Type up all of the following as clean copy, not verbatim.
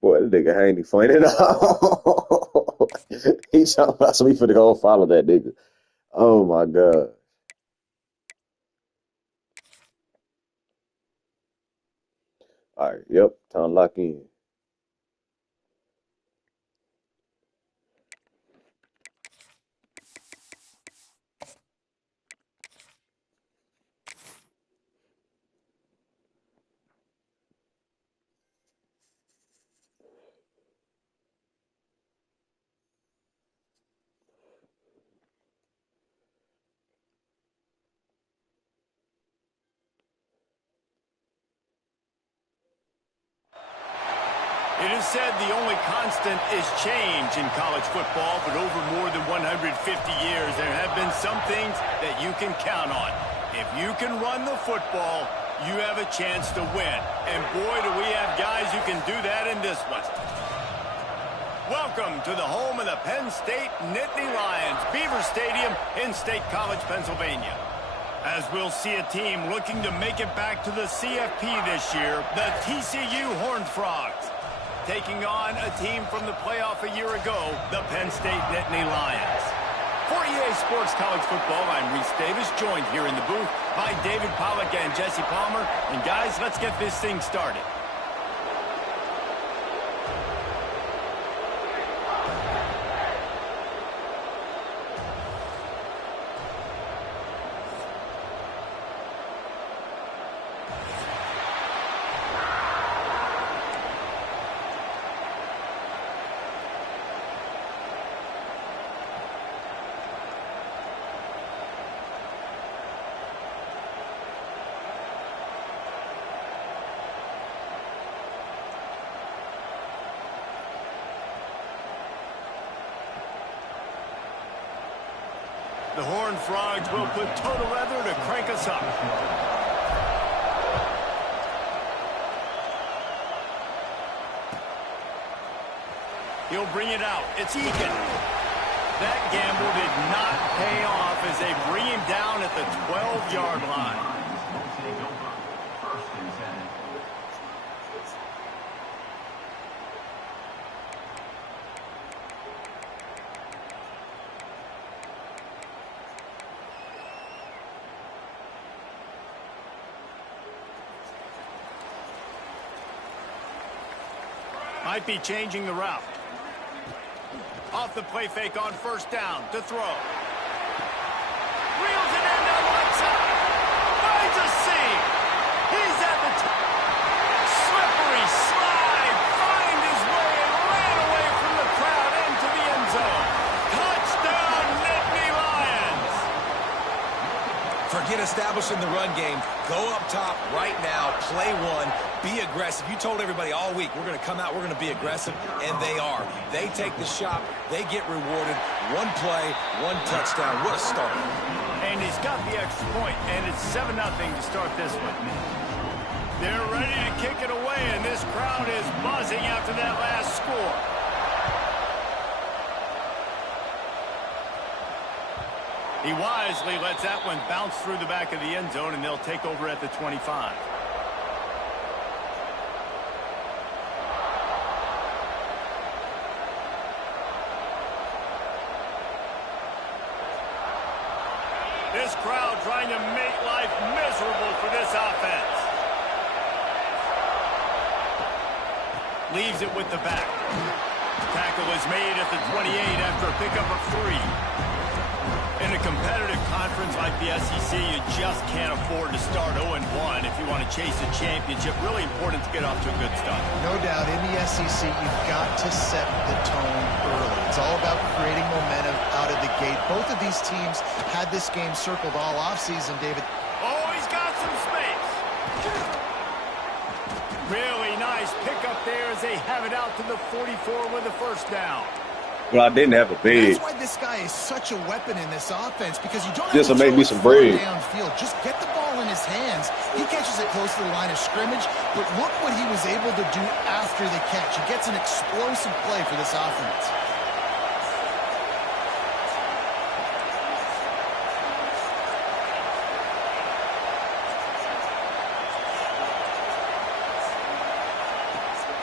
Boy, that nigga ain't funny at all. He's talking about some for the go follow that nigga. Oh my God. All right, yep, time to lock in. It is said the only constant is change in college football, but over more than 150 years, there have been some things that you can count on. If you can run the football, you have a chance to win. And boy, do we have guys who can do that in this one. Welcome to the home of the Penn State Nittany Lions, Beaver Stadium in State College, Pennsylvania. As we'll see a team looking to make it back to the CFP this year, the TCU Horned Frogs, taking on a team from the playoff a year ago, the Penn State Nittany Lions. For EA Sports College Football, I'm Reese Davis, joined here in the booth by David Pollack and Jesse Palmer. And guys, let's get this thing started. The Horned Frogs will put total leather to crank us up. He'll bring it out. It's Eakin. That gamble did not pay off as they bring him down at the 12-yard line. Might be changing the route. Off the play fake on first down to throw. Reels it in on one side. Finds a seam. He's at the top. Slippery slide. Find his way and ran away from the crowd into the end zone. Touchdown, Nittany Lions. Forget establishing the run game. Go up top right now. Play one. Be aggressive. You told everybody all week, we're going to come out, we're going to be aggressive, and they are. They take the shot. They get rewarded. One play, one touchdown. What a start. And he's got the extra point, and it's 7-0 to start this one. They're ready to kick it away, and this crowd is buzzing after that last score. He wisely lets that one bounce through the back of the end zone, and they'll take over at the 25. This crowd trying to make life miserable for this offense. Leaves it with the back. Tackle is made at the 28 after a pickup of 3. In a competitive conference like the SEC, you just can't afford to start 0-1 if you want to chase a championship. Really important to get off to a good start. No doubt, in the SEC, you've got to set the tone early. It's all about creating momentum out of the gate. Both of these teams had this game circled all offseason, David. Oh, he's got some space. Really nice pickup there as they have it out to the 44 with the first down. Well, I didn't have a bed. That's why this guy is such a weapon in this offense, because you don't Just have to to make me some bread. downfield. Just get the ball in his hands. He catches it close to the line of scrimmage, but look what he was able to do after the catch. He gets an explosive play for this offense.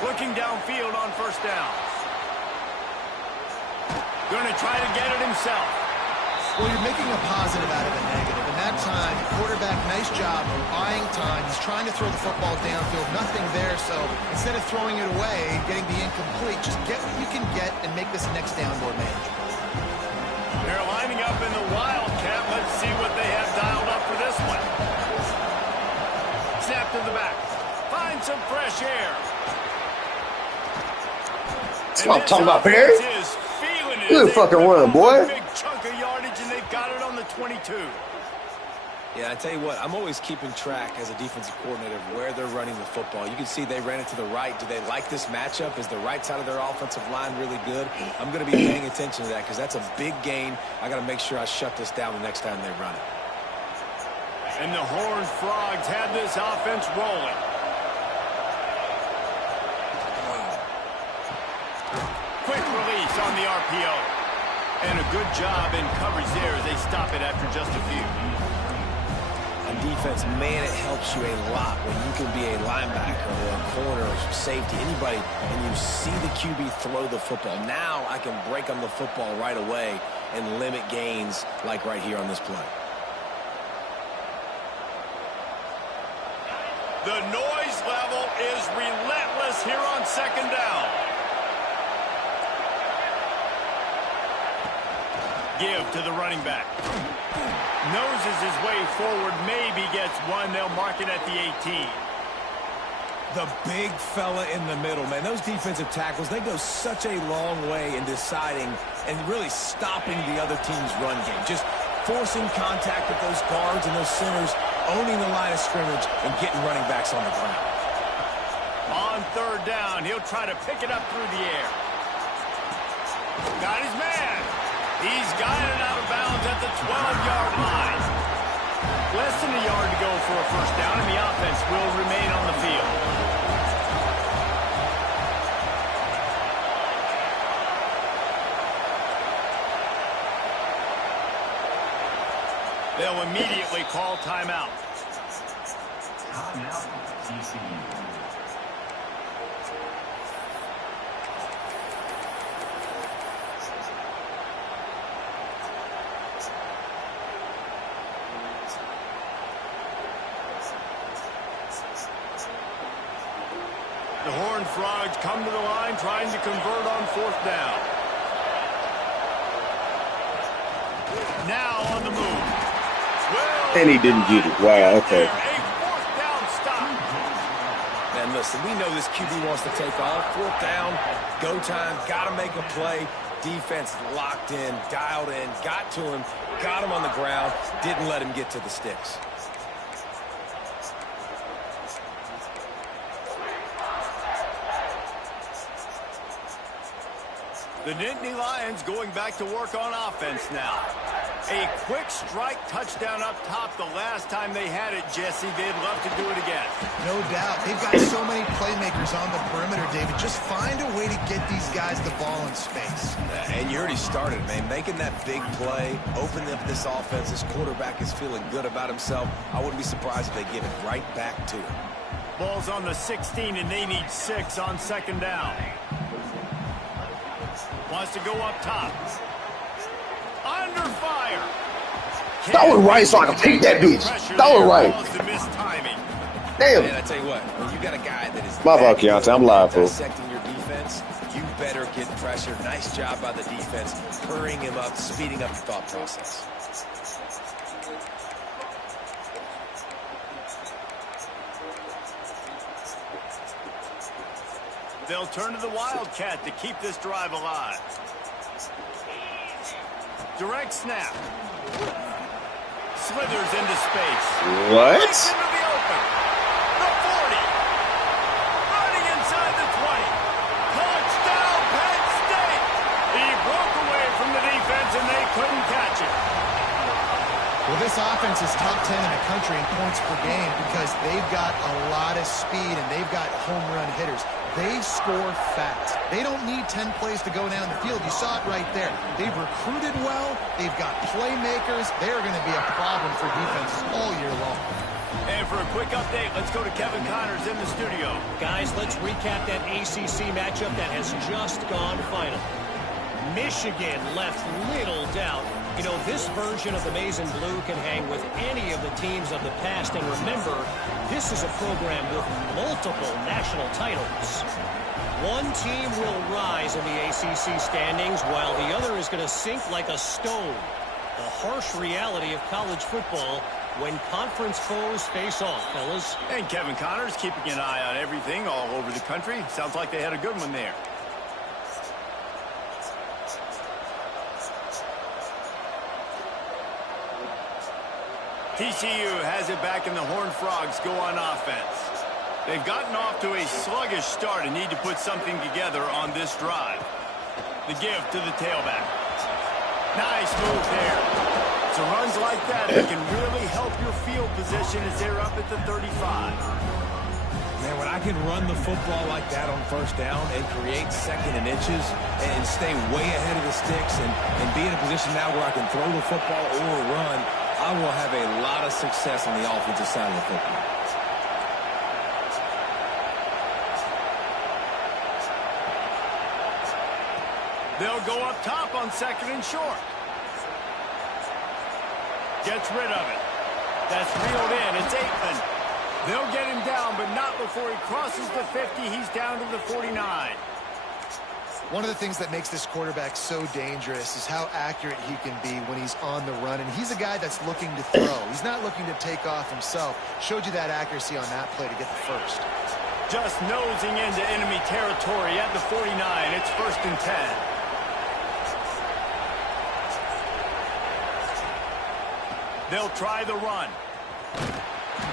Looking downfield on first down. Going to try to get it himself. Well, you're making a positive out of a negative. And that time, quarterback, nice job buying time. He's trying to throw the football downfield. Nothing there, so instead of throwing it away, getting the incomplete, just get what you can get and make this next down more manageable. They're lining up in the Wildcat. Let's see what they have dialed up for this one. Snap to the back. Find some fresh air. That's what I'm talking about, Barry. Good fucking run, boy. Big chunk of yardage, and they've got it on the 22. Yeah, I tell you what, I'm always keeping track as a defensive coordinator of where they're running the football. You can see they ran it to the right. Do they like this matchup? Is the right side of their offensive line really good? I'm going to be paying attention to that because that's a big gain. I got to make sure I shut this down the next time they run it. And the Horned Frogs had this offense rolling. Quick release on the RPO. And a good job in coverage there as they stop it after just a few. On defense, man, it helps you a lot when you can be a linebacker or a corner or safety, anybody, and you see the QB throw the football. Now I can break on the football right away and limit gains like right here on this play. The noise level is relentless here on second down. Give to the running back. Noses his way forward, maybe gets one. They'll mark it at the 18. The big fella in the middle, man. Those defensive tackles, they go such a long way in deciding and really stopping the other team's run game. Just forcing contact with those guards and those centers, owning the line of scrimmage, and getting running backs on the ground. On third down, he'll try to pick it up through the air. Got his man. He's got it out of bounds at the 12-yard line. Less than a yard to go for a first down, and the offense will remain on the field. They'll immediately call timeout. Timeout, TCU. The Horned Frogs come to the line trying to convert on fourth down. Now on the move. Well, And he didn't get it. Wow, okay. a fourth down stop. Man, listen, we know this QB wants to take off. Fourth down, go time, got to make a play. Defense locked in, dialed in, got to him, got him on the ground, didn't let him get to the sticks. The Nittany Lions going back to work on offense now. A quick strike touchdown up top the last time they had it, Jesse. They'd love to do it again. No doubt. They've got so many playmakers on the perimeter, David. Just find a way to get these guys the ball in space. And you already started, man. Making that big play, opening up this offense. This quarterback is feeling good about himself. I wouldn't be surprised if they give it right back to him. Ball's on the 16, and they need 6 on second down. Wants to go up top. Under fire. Throw it right so I can take that bitch. Throw it right. Damn. Man, I tell you what, when you got a guy that is My fault, Keontae. I'm live, fool. dissecting your defense, you better get pressure. Nice job by the defense, hurrying him up, speeding up the thought process. They'll turn to the Wildcat to keep this drive alive. Direct snap. Slithers into space. What? Into the open. The 40. Running inside the 20. Touchdown, Penn State. He broke away from the defense, and they couldn't catch it. Well, this offense is top 10 in the country in points per game because they've got a lot of speed and they've got home run hitters. They score fast. They don't need 10 plays to go down the field. You saw it right there. They've recruited well. They've got playmakers. They're going to be a problem for defenses all year long. And for a quick update, let's go to Kevin Connors in the studio. Guys, let's recap that ACC matchup that has just gone final. Michigan left little doubt. You know, this version of the Maize and Blue can hang with any of the teams of the past. And remember, this is a program with multiple national titles. One team will rise in the ACC standings while the other is going to sink like a stone. The harsh reality of college football when conference foes face off, fellas. And Kevin Connors keeping an eye on everything all over the country. Sounds like they had a good one there. TCU has it back, and the Horned Frogs go on offense. They've gotten off to a sluggish start and need to put something together on this drive. The give to the tailback. Nice move there. So runs like that can really help your field position as they're up at the 35. Man, when I can run the football like that on first down and create second and inches and stay way ahead of the sticks and be in a position now where I can throw the football or run, I will have a lot of success on the offensive side of the football. They'll go up top on second and short. Gets rid of it. That's reeled in. It's Aikman. They'll get him down, but not before he crosses the 50. He's down to the 49. One of the things that makes this quarterback so dangerous is how accurate he can be when he's on the run. And he's a guy that's looking to throw. He's not looking to take off himself. Showed you that accuracy on that play to get the first. Just nosing into enemy territory at the 49. It's 1st and 10. They'll try the run.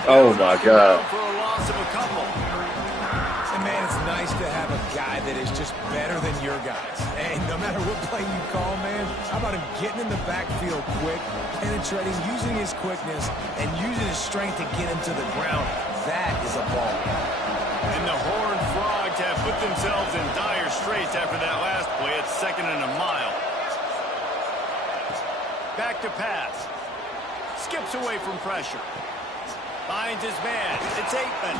Oh, my God. For a loss of a couple. And, man, it's nice to have a guy that is just better than your guys. And no matter what play you call, man, how about him getting in the backfield quick, penetrating, using his quickness, and using his strength to get him to the ground. That is a ball. And the Horned Frogs have put themselves in dire straits after that last play. It's 2nd and a mile. Back to pass. Skips away from pressure. Finds his man. It's Aikman.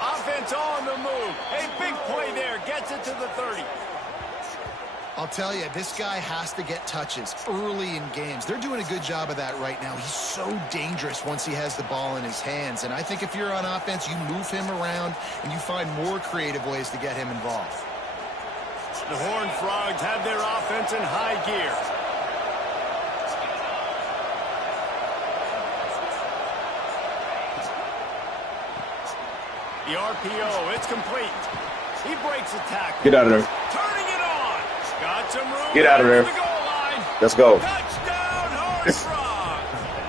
Offense on the move. A big play there. Gets it to the 30. I'll tell you, this guy has to get touches early in games. They're doing a good job of that right now. He's so dangerous once he has the ball in his hands. And I think if you're on offense, you move him around and you find more creative ways to get him involved. The Horned Frogs have their offense in high gear. The RPO, it's complete. He breaks a tackle. Get out of there. Turning it on. Got some room. Get out of there. To the goal line. Let's go. Touchdown, Horned Frog.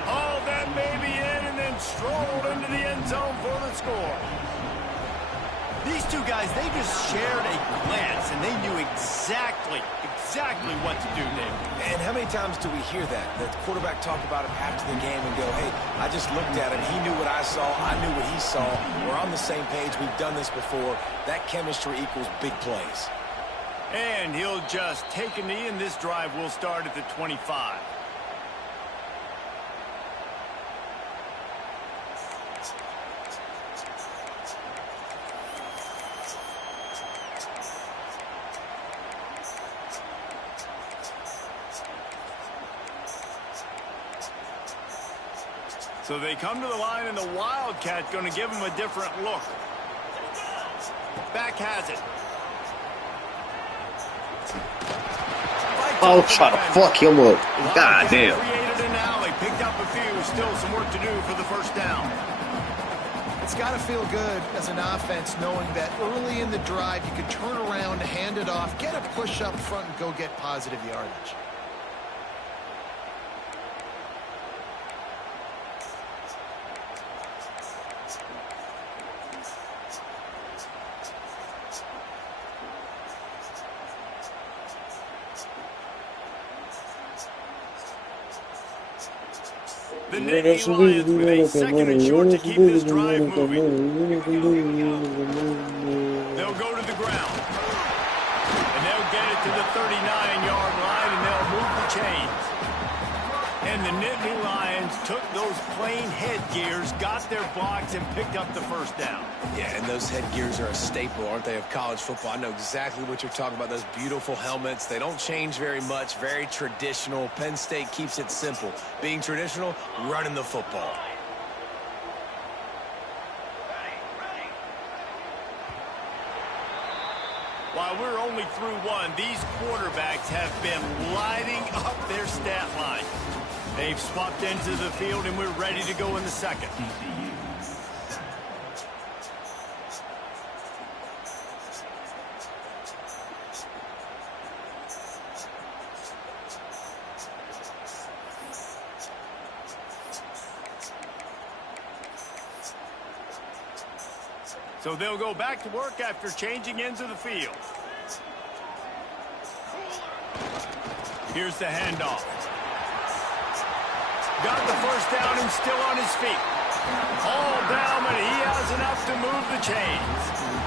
Hauled that baby in and then strolled into the end zone for the score. These two guys, they just shared a glance, and they knew exactly what to do, Dave. And how many times do we hear that? The quarterback talk about it after the game and go, hey, I just looked at him. He knew what I saw. I knew what he saw. We're on the same page. We've done this before. That chemistry equals big plays. And he'll just take a knee, and this drive will start at the 25. So they come to the line, and the Wildcat going to give them a different look. Back has it. Oh, try to fuck him up. God damn. Created an alley, picked up a few. Still some work to do for the first down. It's got to feel good as an offense knowing that early in the drive you can turn around, hand it off, get a push up front, and go get positive yardage. The Nittany Lions with a 2nd and short to keep this drive moving. They'll go to the ground. And they'll get it to the 39-yard line, and they'll move the chains. And the Nittany Lions took those plain headgears, got their blocks, and picked up the first down. Yeah, and those headgears are a staple, aren't they, of college football? I know exactly what you're talking about, those beautiful helmets. They don't change very much, very traditional. Penn State keeps it simple. Being traditional, running the football. While we're only through one, these quarterbacks have been lighting up their stat line. They've swapped into the field, and we're ready to go in the second. So they'll go back to work after changing into the field. Here's the handoff. Got the first down and still on his feet. All down, but he has enough to move the chains.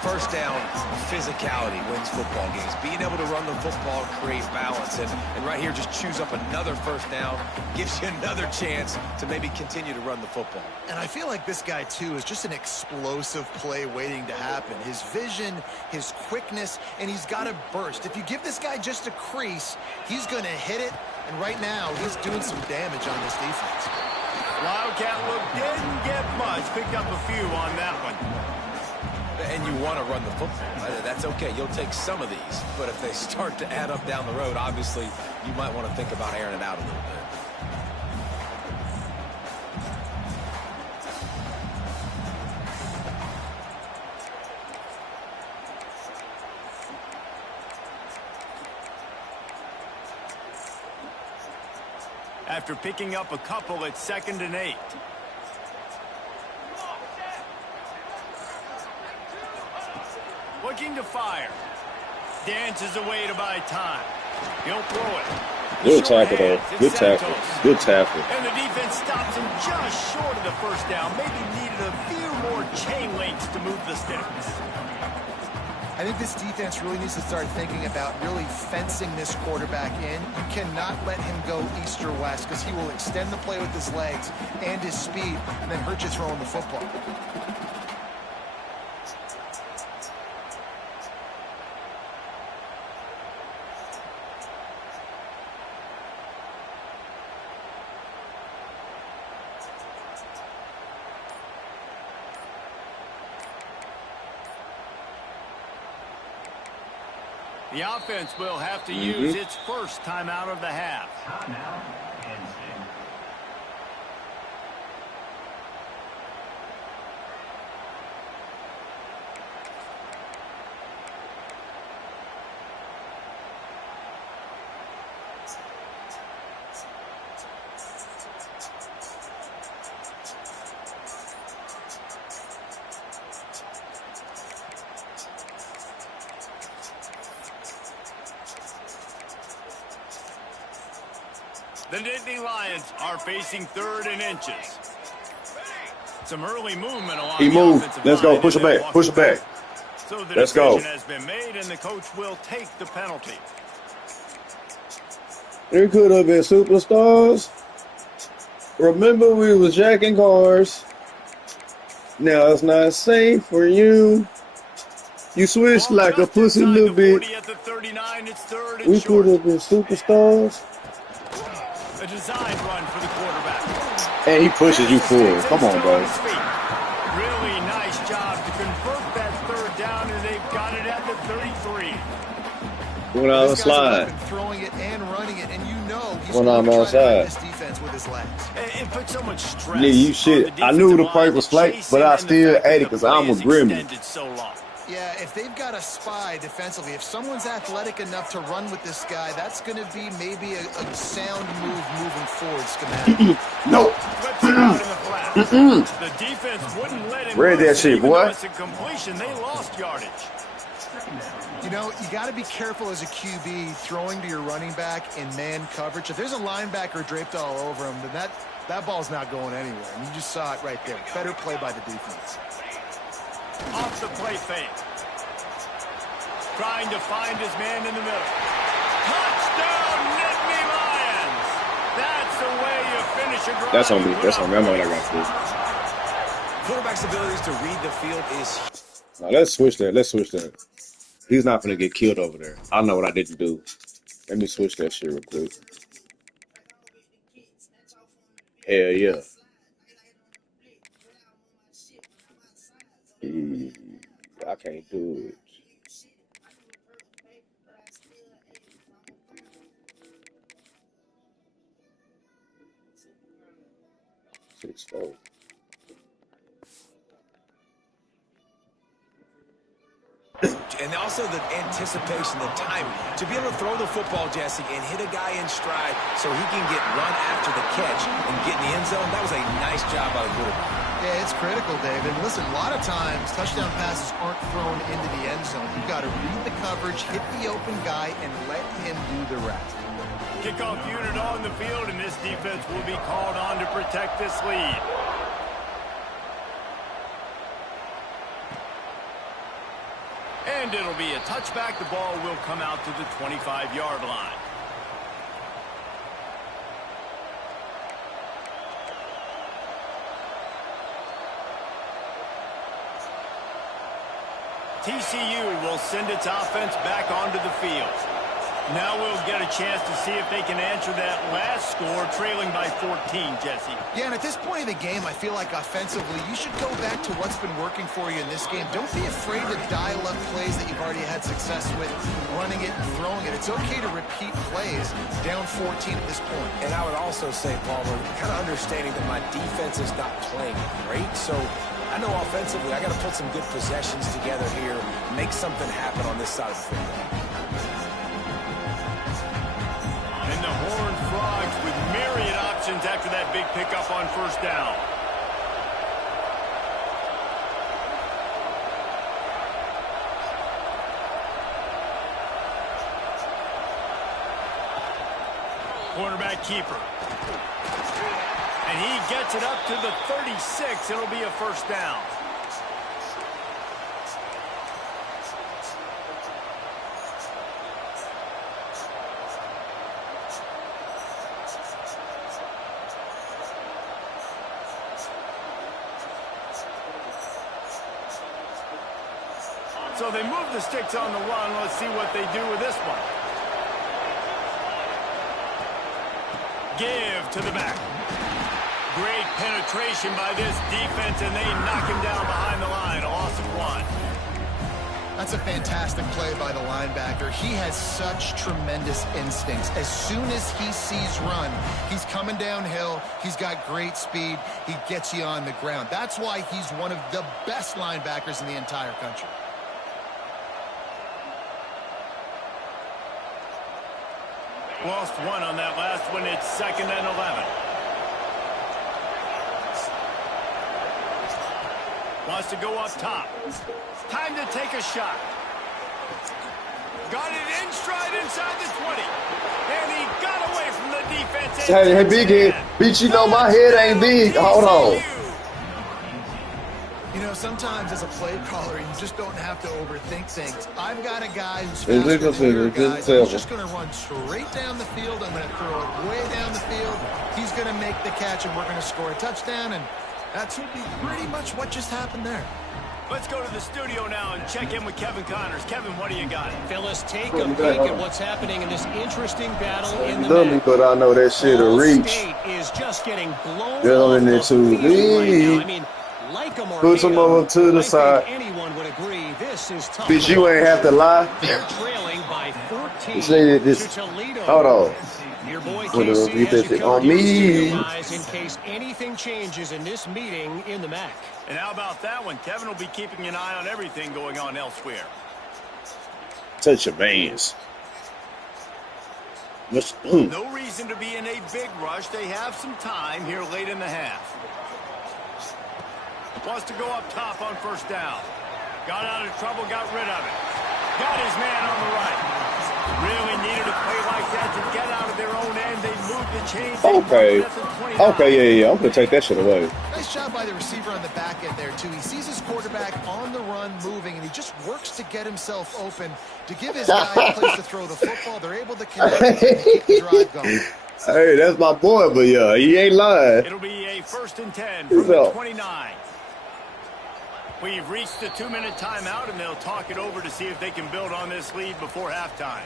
First down, physicality wins football games. Being able to run the football, create balance. And right here, just choose up another first down. Gives you another chance to maybe continue to run the football. And I feel like this guy, too, is just an explosive play waiting to happen. His vision, his quickness, and he's got a burst. If you give this guy just a crease, he's going to hit it. And right now, he's doing some damage on this defense. Wildcat look didn't get much. Picked up a few on that one. And you want to run the football. That's okay. You'll take some of these. But if they start to add up down the road, obviously, you might want to think about airing it out a little bit. After picking up a couple, it's 2nd and 8. Looking to fire. Dances away to buy time. He'll throw it. Good tackle, though. Good tackle. Good tackle. And the defense stops him just short of the first down. Maybe needed a few more chain links to move the sticks. I think this defense really needs to start thinking about really fencing this quarterback in. You cannot let him go east or west because he will extend the play with his legs and his speed and then hurt you throwing the football. The offense will have to use its first time out of the half. The Nittany Lions are facing 3rd and inches. Some early movement along he the moved. offensive Let's line go. Push it back. Push it back. So the Let's go. decision has been made, and the coach will take the penalty. There could have been superstars. Remember, we was jacking cars. Now it's not safe for you. You switched Ball like a just pussy inside little the bit. 40 at the 39. It's 3rd and We short. could have been superstars. A design run for the quarterback. And he pushes you forward. Come on, bro. Really nice job to convert that 3rd down, and they've got it at the 33. When I was These guys slide. have been throwing it and running it, and you know he's When going I'm to try to outside. run this defense with his legs. It puts so much stress. Yeah, you on shit. the I knew the defensive play line was to fake, chase but him, I and the still fact that ate it the because I'm play a is gremlin. extended so long. Yeah, if they've got a spy defensively, if someone's athletic enough to run with this guy, that's going to be maybe a sound move moving forward schematic. Nope. Flips it out in the flat. The defense wouldn't let him Read that loose, shit, and even boy. though it's a completion, they lost yardage. You know, you got to be careful as a QB throwing to your running back in man coverage. If there's a linebacker draped all over him, then that ball's not going anywhere. And you just saw it right there. Better play by the defense. Off the play fake. Trying to find his man in the middle. Touchdown, Nittany Lions! That's on me. That's on me. I know what I got to do. Quarterback's abilities to read the field is... Now, let's switch that. Let's switch that. He's not going to get killed over there. I know what I didn't do. Let me switch that shit real quick. Hell yeah. I can't do it. 6-4. And also the anticipation, the time to be able to throw the football, Jesse, and hit a guy in stride so he can get run after the catch and get in the end zone. That was a nice job by the quarterback. Yeah, it's critical, David. Listen, a lot of times touchdown passes aren't thrown into the end zone. You've got to read the coverage, hit the open guy, and let him do the rest. Kickoff unit on the field, and this defense will be called on to protect this lead. And it'll be a touchback. The ball will come out to the 25-yard line. TCU will send its offense back onto the field. Now we'll get a chance to see if they can answer that last score, trailing by 14, Jesse. Yeah, and at this point in the game, I feel like offensively, you should go back to what's been working for you in this game. Don't be afraid to dial up plays that you've already had success with, running it and throwing it. It's okay to repeat plays down 14 at this point. And I would also say, Palmer, kind of understanding that my defense is not playing great, so I know offensively I got to put some good possessions together here, make something happen on this side of the field. And the Horned Frogs with myriad options after that big pickup on first down. Quarterback keeper. And he gets it up to the 36. It'll be a first down. So they move the sticks on the run. Let's see what they do with this one. Give to the back. Great penetration by this defense, and they knock him down behind the line. A loss of 1. That's a fantastic play by the linebacker. He has such tremendous instincts. As soon as he sees run, he's coming downhill. He's got great speed. He gets you on the ground. That's why he's one of the best linebackers in the entire country. Lost 1 on that last one. It's 2nd and 11. Wants to go up top. Time to take a shot. Got it in stride inside the 20. And he got away from the defense. Hey, big head. Bitch, you know my head ain't big. Hold on. You know, sometimes as a play caller, you just don't have to overthink things. I've got a guy who's faster than your guys. He's just going to run straight down the field. I'm going to throw it way down the field. He's going to make the catch, and we're going to score a touchdown. And that's be pretty much what just happened there. Let's go to the studio now and check in with Kevin Connors. Kevin, what do you got? Fellas, take a peek at what's happening in this interesting battle in the dummy, but I know that shit will reach. State is just getting blown Get in there too. right I mean, like put some over to the side. Anyone would agree this is tough. Bitch, you ain't have to lie. They're trailing by 14 to Toledo. Hold on. Your boy Well, KC has you on covered me. in case anything changes in this meeting in the MAC. And how about that one? Kevin will be keeping an eye on everything going on elsewhere. Touch your bands. No reason to be in a big rush. They have some time here late in the half. Wants to go up top on first down. Got out of trouble, got rid of it. Got his man on the right. Really needed a play like that to get out of their own end. They moved the chains. Okay, yeah. I'm going to take that shit away. Nice job by the receiver on the back end there, too. He sees his quarterback on the run moving, and he just works to get himself open to give his guy a place to throw the football. They're able to connect and keep the drive going. Hey, that's my boy, but yeah, he ain't lying. It'll be a 1st and 10 from the 29. We've reached the 2-minute timeout, and they'll talk it over to see if they can build on this lead before halftime.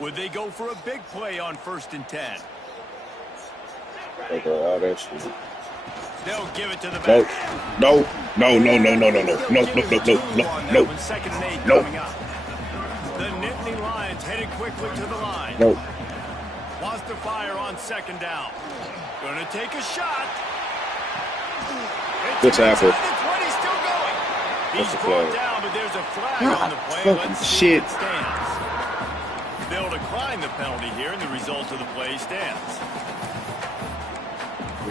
Would they go for a big play on 1st and 10? All that shit. They'll give it to the back. No. Second and 8 coming up. The Nittany Lions headed quickly to the line. Wants to fire on 2nd down. Gonna take a shot. Good tackle. He's still going. He's brought down, but there's a flag on the play. Let's see if it stands. They'll decline the penalty here, and the result of the play stands.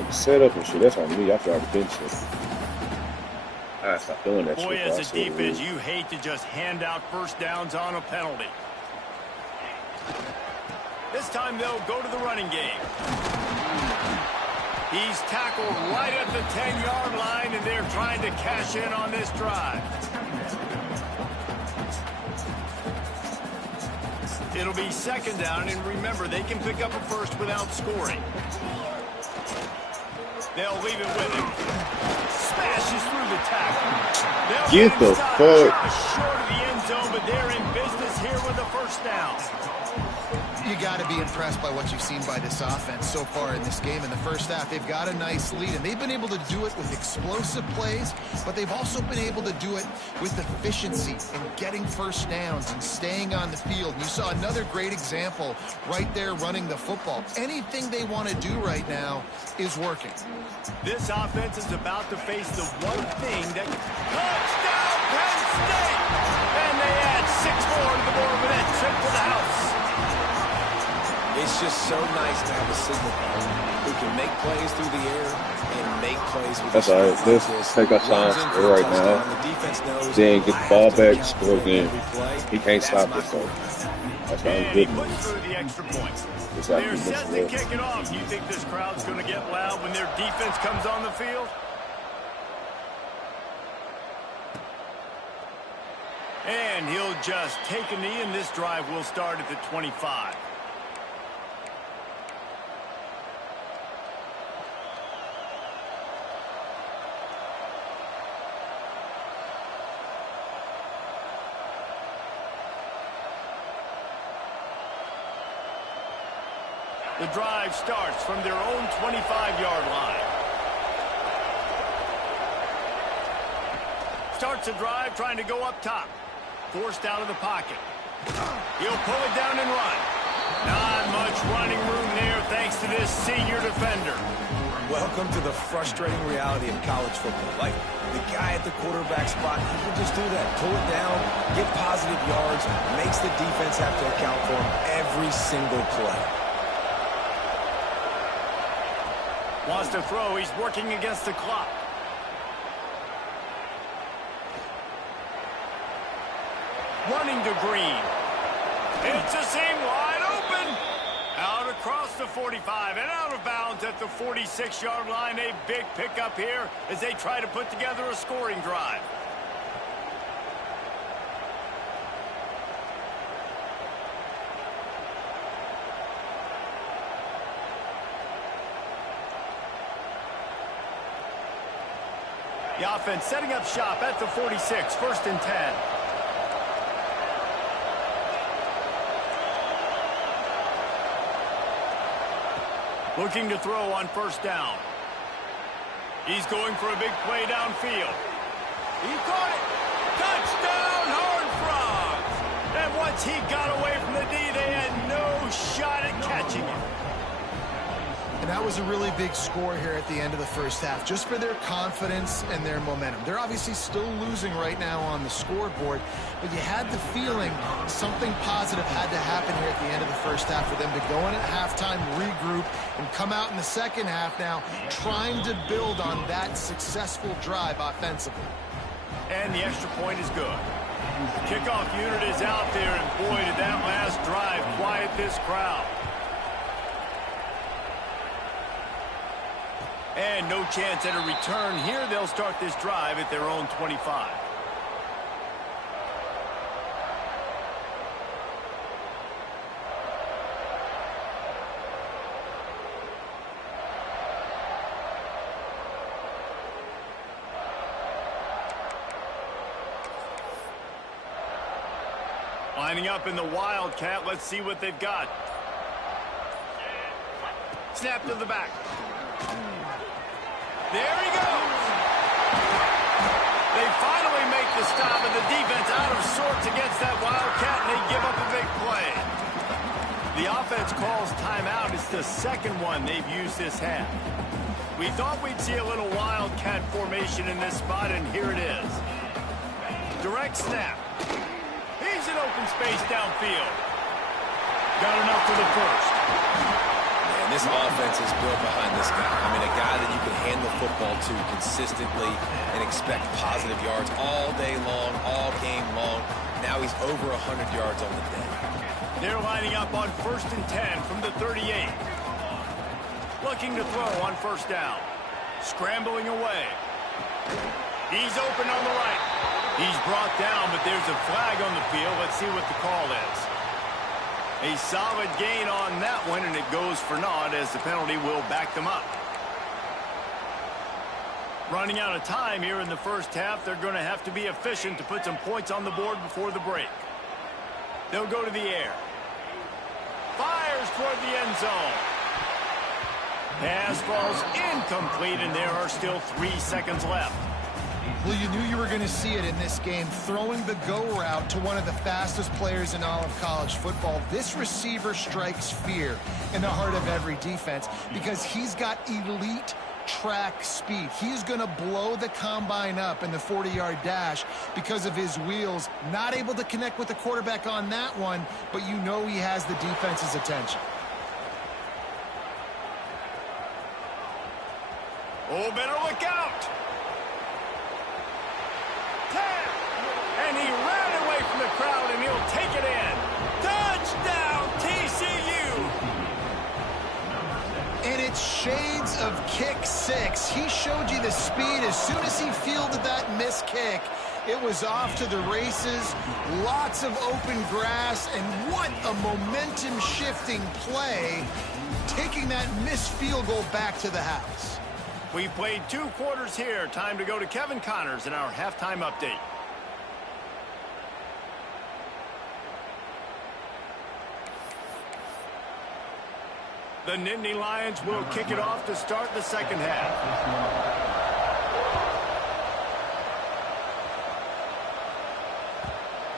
Set up and shit. That's on me. I feel like bench it. I stop doing that shit. Boy, as a defense, you hate to just hand out 1st downs on a penalty. This time they'll go to the running game. He's tackled right at the 10-yard line, and they're trying to cash in on this drive. It'll be 2nd down, and remember, they can pick up a 1st without scoring. They'll leave it with him. Smashes through the tackle. Get the fuck. Short of the end zone, but they're in business here with a 1st down. You got to be impressed by what you've seen by this offense so far in this game. In the first half, they've got a nice lead, and they've been able to do it with explosive plays, but they've also been able to do it with efficiency and getting 1st downs and staying on the field. You saw another great example right there running the football. Anything they want to do right now is working. This offense is about to face the one thing that... Touchdown, Penn State! And they add 6 more to the board with that trip to the house. It's just so nice to have a signal caller who can make plays through the air and make plays with That's all right. Let's take our time right now. Then get the ball back, score again. He can't stop us, so that's how good he puts through the extra point. It's They're set to kick it off. You think this crowd's going to get loud when their defense comes on the field? And he'll just take a knee, and this drive will start at the 25. The drive starts from their own 25-yard line. Starts a drive trying to go up top. Forced out of the pocket. He'll pull it down and run. Not much running room there thanks to this senior defender. Welcome to the frustrating reality of college football. Like, the guy at the quarterback spot, he can just do that. Pull it down, get positive yards, makes the defense have to account for him every single play. Wants to throw. He's working against the clock. Running to Green. It's a seam wide open. Out across the 45 and out of bounds at the 46-yard line. A big pickup here as they try to put together a scoring drive. The offense setting up shop at the 46, 1st and 10. Looking to throw on 1st down. He's going for a big play downfield. He caught it. Touchdown, Horned Frogs. And once he got away from the D, they had no shot at catching him. And that was a really big score here at the end of the first half, just for their confidence and their momentum. They're obviously still losing right now on the scoreboard, but you had the feeling something positive had to happen here at the end of the first half for them to go in at halftime, regroup, and come out in the second half now trying to build on that successful drive offensively. And the extra point is good. Kickoff unit is out there, and boy, did that last drive quiet this crowd. And no chance at a return here. They'll start this drive at their own 25. Lining up in the Wildcat. Let's see what they've got. Snap to the back. There he goes. They finally make the stop, and the defense out of sorts against that Wildcat, and they give up a big play. The offense calls timeout. It's the second one they've used this half. We thought we'd see a little Wildcat formation in this spot, and here it is. Direct snap. He's in open space downfield. Got enough for the first. And this offense is built behind this guy. I mean, a guy that you can hand the football to consistently and expect positive yards all day long, all game long. Now he's over 100 yards on the day. They're lining up on 1st and 10 from the 38. Looking to throw on first down. Scrambling away. He's open on the right. He's brought down, but there's a flag on the field. Let's see what the call is. A solid gain on that one, and it goes for naught as the penalty will back them up. Running out of time here in the first half. They're going to have to be efficient to put some points on the board before the break. They'll go to the air. Fires toward the end zone. Pass falls incomplete, and there are still 3 seconds left. Well, you knew you were going to see it in this game, throwing the go route to one of the fastest players in all of college football. This receiver strikes fear in the heart of every defense because he's got elite track speed. He's going to blow the combine up in the 40-yard dash because of his wheels. Not able to connect with the quarterback on that one, but you know he has the defense's attention. Oh, better look out. 10. And he ran away from the crowd, and he'll take it in. Touchdown, TCU. And it's shades of kick 6. He showed you the speed as soon as he fielded that missed kick. It was off to the races, lots of open grass, and what a momentum-shifting play, taking that missed field goal back to the house. We played 2 quarters here. Time to go to Kevin Connors in our halftime update. The Nittany Lions will kick it off to start the second half.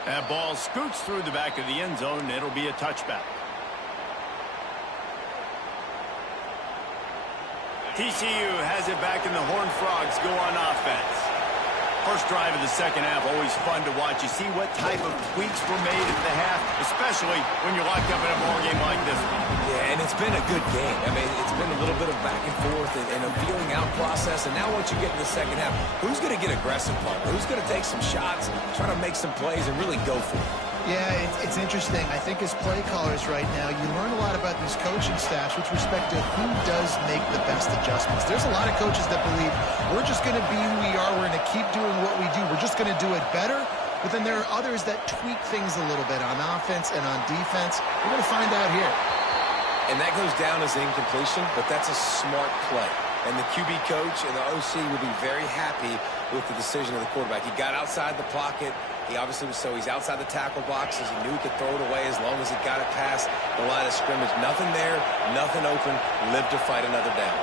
That ball scoots through the back of the end zone, and it'll be a touchback. TCU has it back, and the Horned Frogs go on offense. First drive of the second half, always fun to watch. You see what type of tweaks were made at the half, especially when you're locked up in a ball game like this one. Yeah, and it's been a good game. I mean, it's been a little bit of back and forth and a feeling out process. And now once you get in the second half, who's going to get aggressive, Paul? Who's going to take some shots, try to make some plays, and really go for it? Yeah, it's interesting. I think as play callers right now, you learn a lot about these coaching staffs with respect to who does make the best adjustments. There's a lot of coaches that believe we're just going to be who we are. We're going to keep doing what we do. We're just going to do it better. But then there are others that tweak things a little bit on offense and on defense. We're going to find out here. And that goes down as incompletion, but that's a smart play. And the QB coach and the OC will be very happy with the decision of the quarterback. He got outside the pocket. He obviously was, so he's outside the tackle boxes. He knew he could throw it away as long as he got it past the line of scrimmage. Nothing there, nothing open. Lived to fight another down.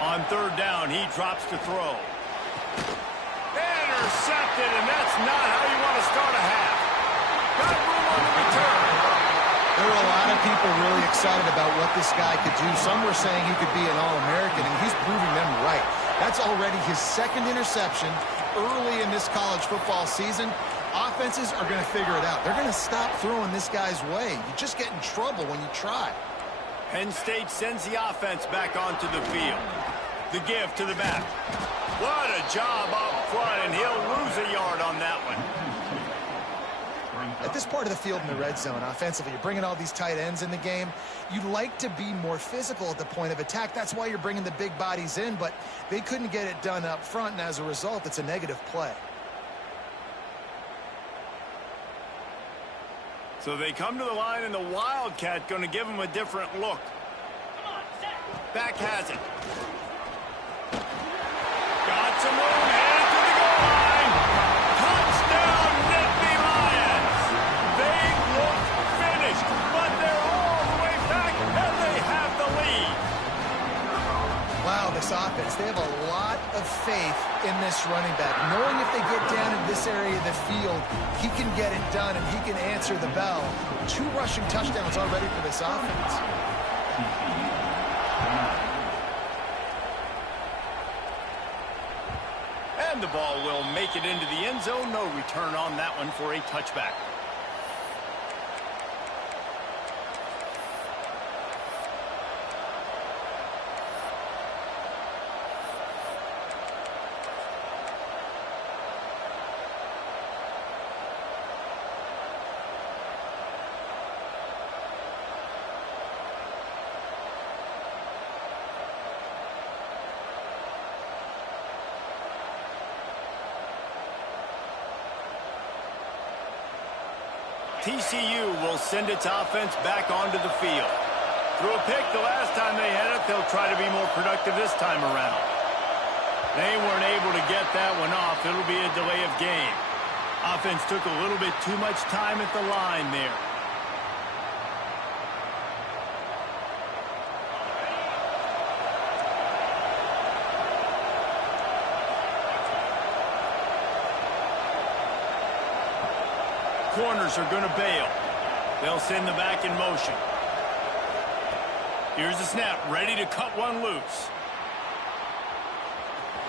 On third down, he drops to throw. Intercepted, and that's not how you want to start a half. Got room on the return. There were a lot of people really excited about what this guy could do. Some were saying he could be an All-American, and he's proving them right. That's already his second interception early in this college football season. Offenses are going to figure it out. They're going to stop throwing this guy's way. You just get in trouble when you try. Penn State sends the offense back onto the field. The give to the back. What a job up front, and he'll lose a yard on that one. At this part of the field in the red zone, offensively, you're bringing all these tight ends in the game. You'd like to be more physical at the point of attack. That's why you're bringing the big bodies in, but they couldn't get it done up front, and as a result, it's a negative play. So they come to the line, and the Wildcat going to give them a different look. Back has it. Got some room, headed to the goal line. Touchdown, Nittany Lions. They look finished, but they're all the way back, and they have the lead. Wow, this offense, they have a lot of faith in this running back. Knowing if they get down in this area of the field, he can get it done, and he can answer the bell. 2 rushing touchdowns already for this offense. And the ball will make it into the end zone. No return on that one for a touchback. TCU will send its offense back onto the field. Threw a pick the last time they had it. They'll try to be more productive this time around. They weren't able to get that one off. It'll be a delay of game. Offense took a little bit too much time at the line there. Corners are going to bail. They'll send the back in motion. Here's the snap, ready to cut one loose.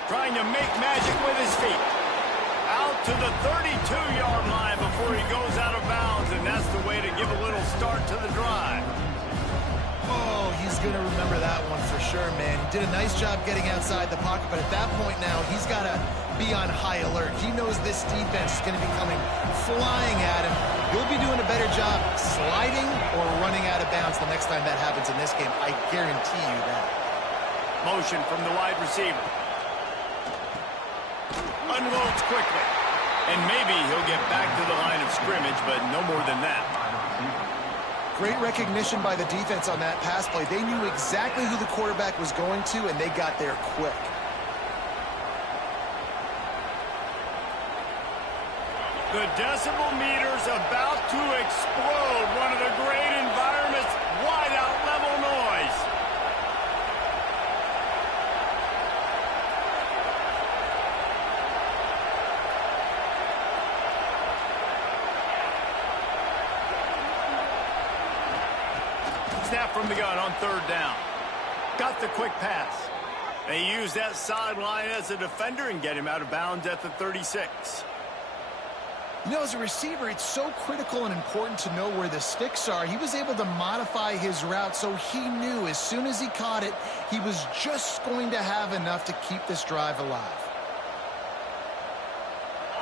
Trying to make magic with his feet. Out to the 32-yard line before he goes out of bounds, and that's the way to give a little start to the drive. Oh, he's going to remember that one for sure, man. He did a nice job getting outside the pocket, but at that point now, he's got to be on high alert. He knows this defense is going to be coming flying at him. He'll be doing a better job sliding or running out of bounds the next time that happens in this game. I guarantee you that. Motion from the wide receiver. Unloads quickly. And maybe he'll get back to the line of scrimmage, but no more than that. Great recognition by the defense on that pass play. They knew exactly who the quarterback was going to, and they got there quick. The decibel meter's about to explode. One of the great environments, wide out level noise. Snap from the gun on 3rd down. Got the quick pass. They use that sideline as a defender and get him out of bounds at the 36. You know, as a receiver, it's so critical and important to know where the sticks are. He was able to modify his route, so he knew as soon as he caught it, he was just going to have enough to keep this drive alive.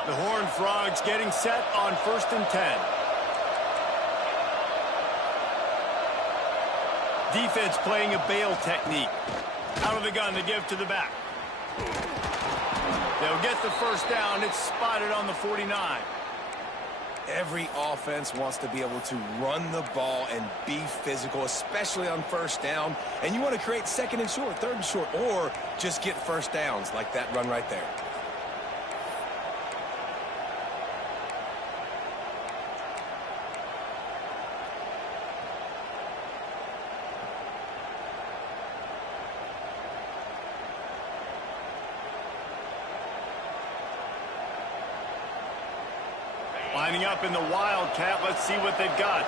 The Horned Frogs getting set on 1st and 10. Defense playing a bail technique. Out of the gun, they give to the back. They'll get the 1st down. It's spotted on the 49. Every offense wants to be able to run the ball and be physical, especially on 1st down. And you want to create 2nd and short, 3rd and short, or just get 1st downs like that run right there. Lining up in the Wildcat. Let's see what they've got.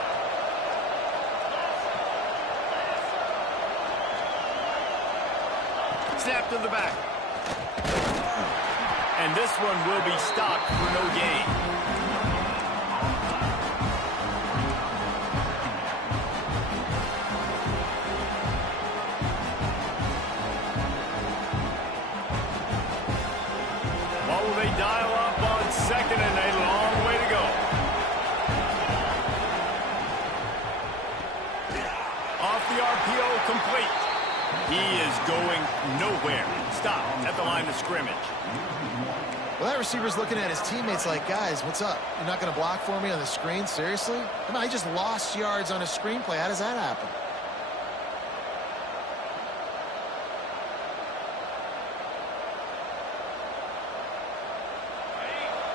Snap to the back. And this one will be stopped for no gain. What will they dial up on 2nd and a long way to go? the RPO complete. He is going nowhere. Stop at the line of scrimmage. Well, that receiver's looking at his teammates like, guys, what's up? You're not going to block for me on the screen? Seriously? I mean, I just lost yards on a screenplay. How does that happen?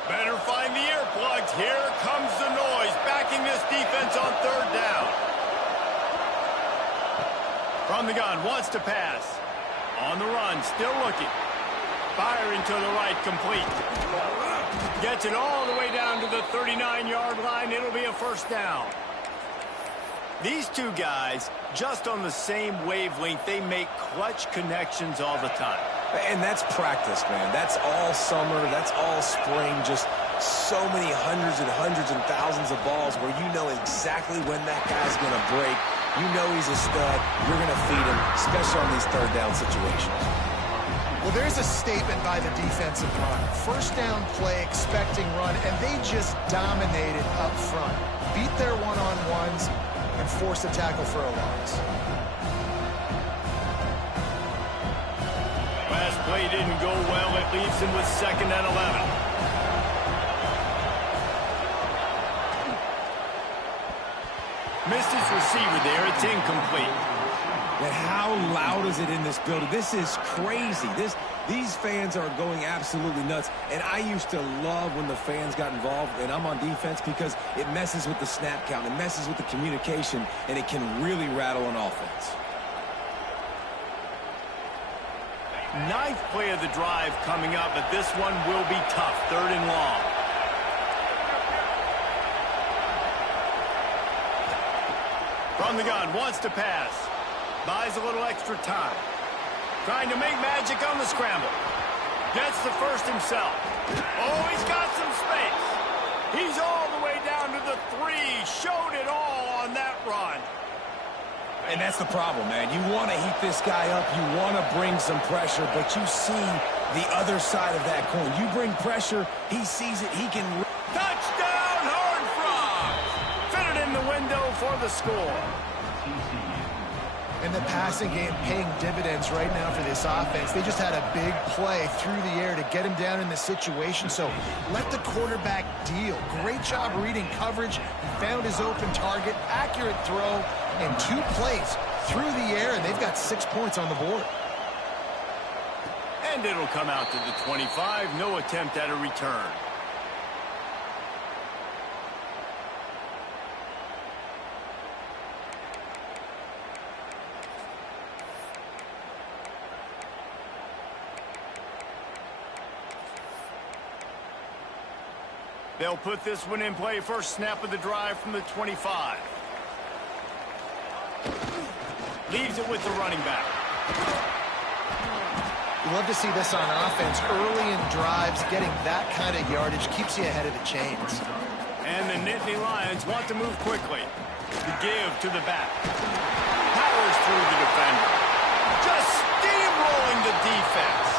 Better find the earplugs. Here comes the noise, backing this defense on third down. From the gun, wants to pass. On the run, still looking. Firing to the right, complete. Gets it all the way down to the 39-yard line. It'll be a first down. These two guys, just on the same wavelength, they make clutch connections all the time. And that's practice, man. That's all summer. That's all spring. Just so many hundreds and thousands of balls where you know exactly when that guy's going to break. You know he's a stud. You're going to feed him, especially on these third down situations. Well, there's a statement by the defensive line. First down play, expecting run, and they just dominated up front. Beat their one-on-ones and forced a tackle for a loss. Last play didn't go well. It leaves him with 2nd and 11. Missed his receiver there. It's incomplete. But how loud is it in this building? This is crazy. These fans are going absolutely nuts. And I used to love when the fans got involved, and I'm on defense, because it messes with the snap count. It messes with the communication, and it can really rattle an offense. 9th play of the drive coming up, but this one will be tough. 3rd and long. From the gun, wants to pass. Buys a little extra time. Trying to make magic on the scramble. Gets the first himself. Oh, he's got some space. He's all the way down to the 3. Showed it all on that run. And that's the problem, man. You want to heat this guy up. You want to bring some pressure, but you see the other side of that coin. You bring pressure, he sees it, he can... Touchdown, Horned Frogs! Fitted in the window for the score. And the passing game paying dividends right now for this offense. They just had a big play through the air to get him down in the situation. So let the quarterback deal. Great job reading coverage. He found his open target, accurate throw, and 2 plays through the air, and they've got 6 points on the board. And it'll come out to the 25. No attempt at a return. They'll put this one in play. First snap of the drive from the 25. Leaves it with the running back. You love to see this on offense. Early in drives, getting that kind of yardage keeps you ahead of the chains. And the Nittany Lions want to move quickly. The give to the back. Powers through the defender. Just steamrolling the defense.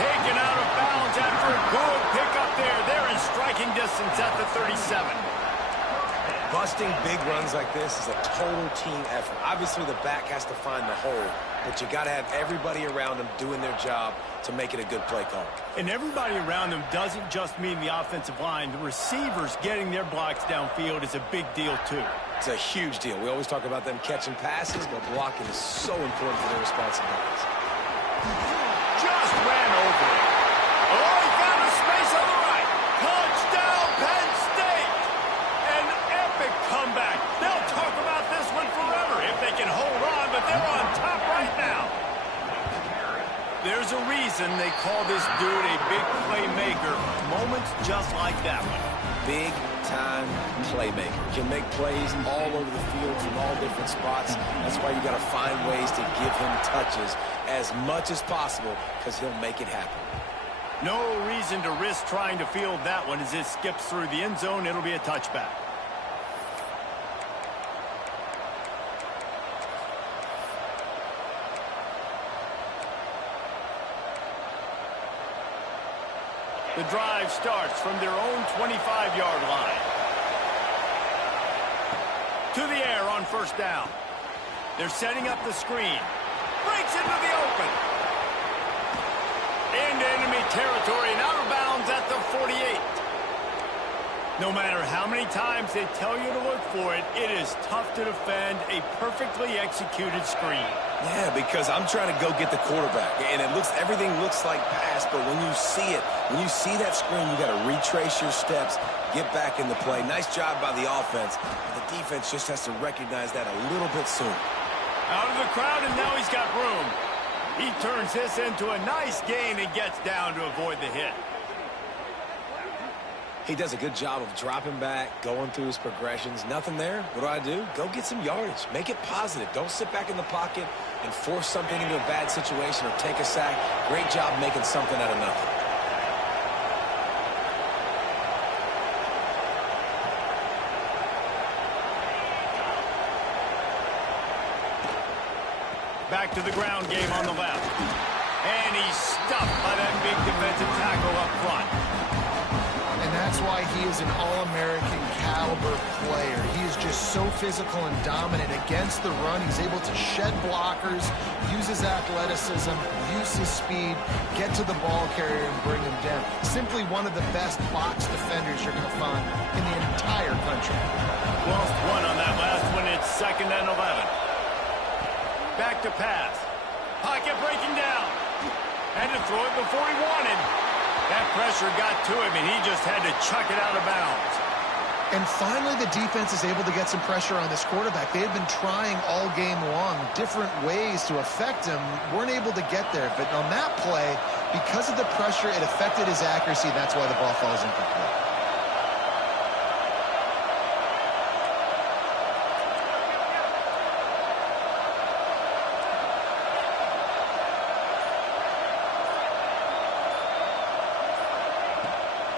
Taken out of bounds after a good pickup there. They're in striking distance at the 37. Busting big runs like this is a total team effort. Obviously, the back has to find the hole, but you got to have everybody around them doing their job to make it a good play call. And everybody around them doesn't just mean the offensive line. The receivers getting their blocks downfield is a big deal, too. It's a huge deal. We always talk about them catching passes, but blocking is so important for their responsibilities. Just ran over it. Oh, he found a space on the right. Touchdown, Penn State. An epic comeback. They'll talk about this one forever if they can hold on, but they're on top right now. There's a reason they call this dude a big playmaker. Moments just like that one. Big-time playmaker. Can make plays all over the field from all different spots. That's why you got to find ways to give him touches as much as possible, because he'll make it happen. No reason to risk trying to field that one. As it skips through the end zone, it'll be a touchback. The drive starts from their own 25-yard line. To the air on first down. They're setting up the screen. Breaks into the open. Into enemy territory and out of bounds at the 48. No matter how many times they tell you to look for it, it is tough to defend a perfectly executed screen. Yeah, because I'm trying to go get the quarterback, and everything looks like pass, but when you see it, when you see that screen, you got to retrace your steps, get back in the play. Nice job by the offense. The defense just has to recognize that a little bit sooner. Out of the crowd, and now he's got room. He turns this into a nice gain and gets down to avoid the hit. He does a good job of dropping back, going through his progressions. Nothing there. What do? Go get some yardage. Make it positive. Don't sit back in the pocket and force something into a bad situation or take a sack. Great job making something out of nothing. Back to the ground game on the left. And he's stuffed by that big defensive tackle up front. And that's why he is an All-American caliber player. He is just so physical and dominant against the run. He's able to shed blockers, use his athleticism, use his speed, get to the ball carrier and bring him down. Simply one of the best box defenders you're going to find in the entire country. Lost one on that last one. It's 2nd and 11. Back to pass. Pocket breaking down. Had to throw it before he wanted. That pressure got to him, and he just had to chuck it out of bounds. And finally, the defense is able to get some pressure on this quarterback. They had been trying all game long different ways to affect him. Weren't able to get there. But on that play, because of the pressure, it affected his accuracy. That's why the ball falls incomplete.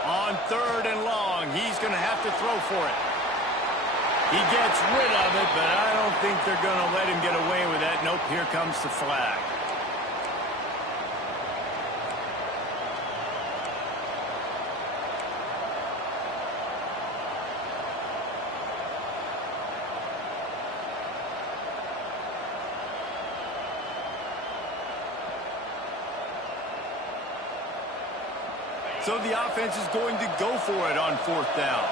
On 3rd and long, he's going to have to throw for it. He gets rid of it, but I don't think they're going to let him get away with that. Nope, here comes the flag. So the offense is going to go for it on 4th down.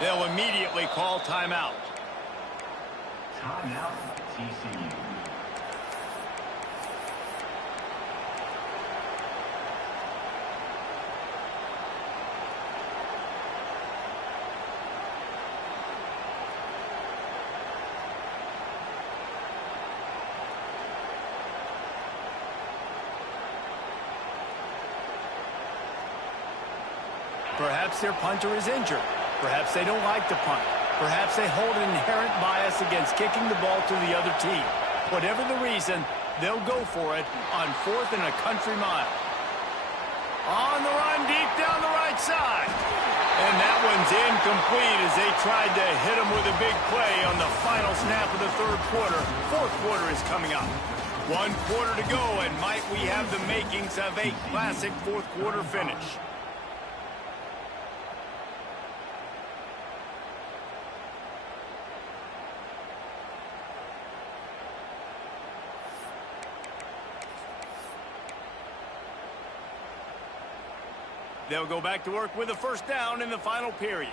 They'll immediately call timeout. Timeout, TCU. Perhaps their punter is injured. Perhaps they don't like to punt. Perhaps they hold an inherent bias against kicking the ball to the other team. Whatever the reason, they'll go for it on 4th and a country mile. On the run, deep down the right side. And that one's incomplete as they tried to hit him with a big play on the final snap of the 3rd quarter. 4th quarter is coming up. 1 quarter to go, and might we have the makings of a classic 4th quarter finish. They'll go back to work with a 1st down in the final period.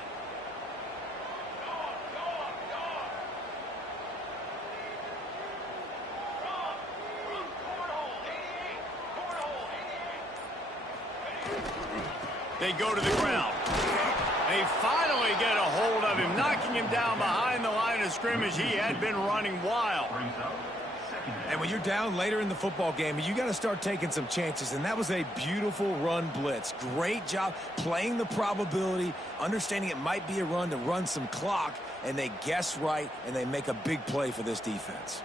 They go to the ground. They finally get a hold of him, knocking him down behind the line of scrimmage. He had been running wild. And when you're down later in the football game, you got to start taking some chances, and that was a beautiful run blitz. Great job playing the probability, understanding it might be a run to run some clock, and they guess right, and they make a big play for this defense.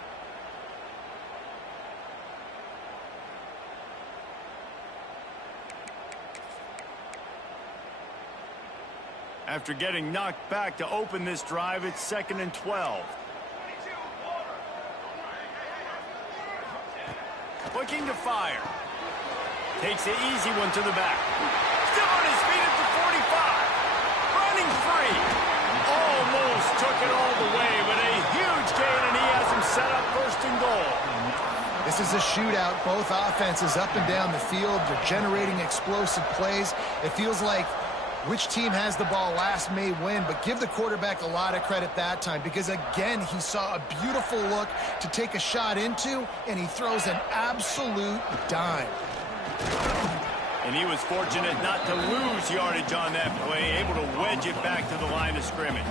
After getting knocked back to open this drive, it's 2nd and 12. Looking to fire. Takes the easy one to the back. Still on his feet at the 45. Running free. Almost took it all the way, but a huge gain, and he has him set up first and goal. This is a shootout. Both offenses up and down the field. They're generating explosive plays. It feels like which team has the ball last may win, but give the quarterback a lot of credit that time because, again, he saw a beautiful look to take a shot into, and he throws an absolute dime. And he was fortunate not to lose yardage on that play, able to wedge it back to the line of scrimmage.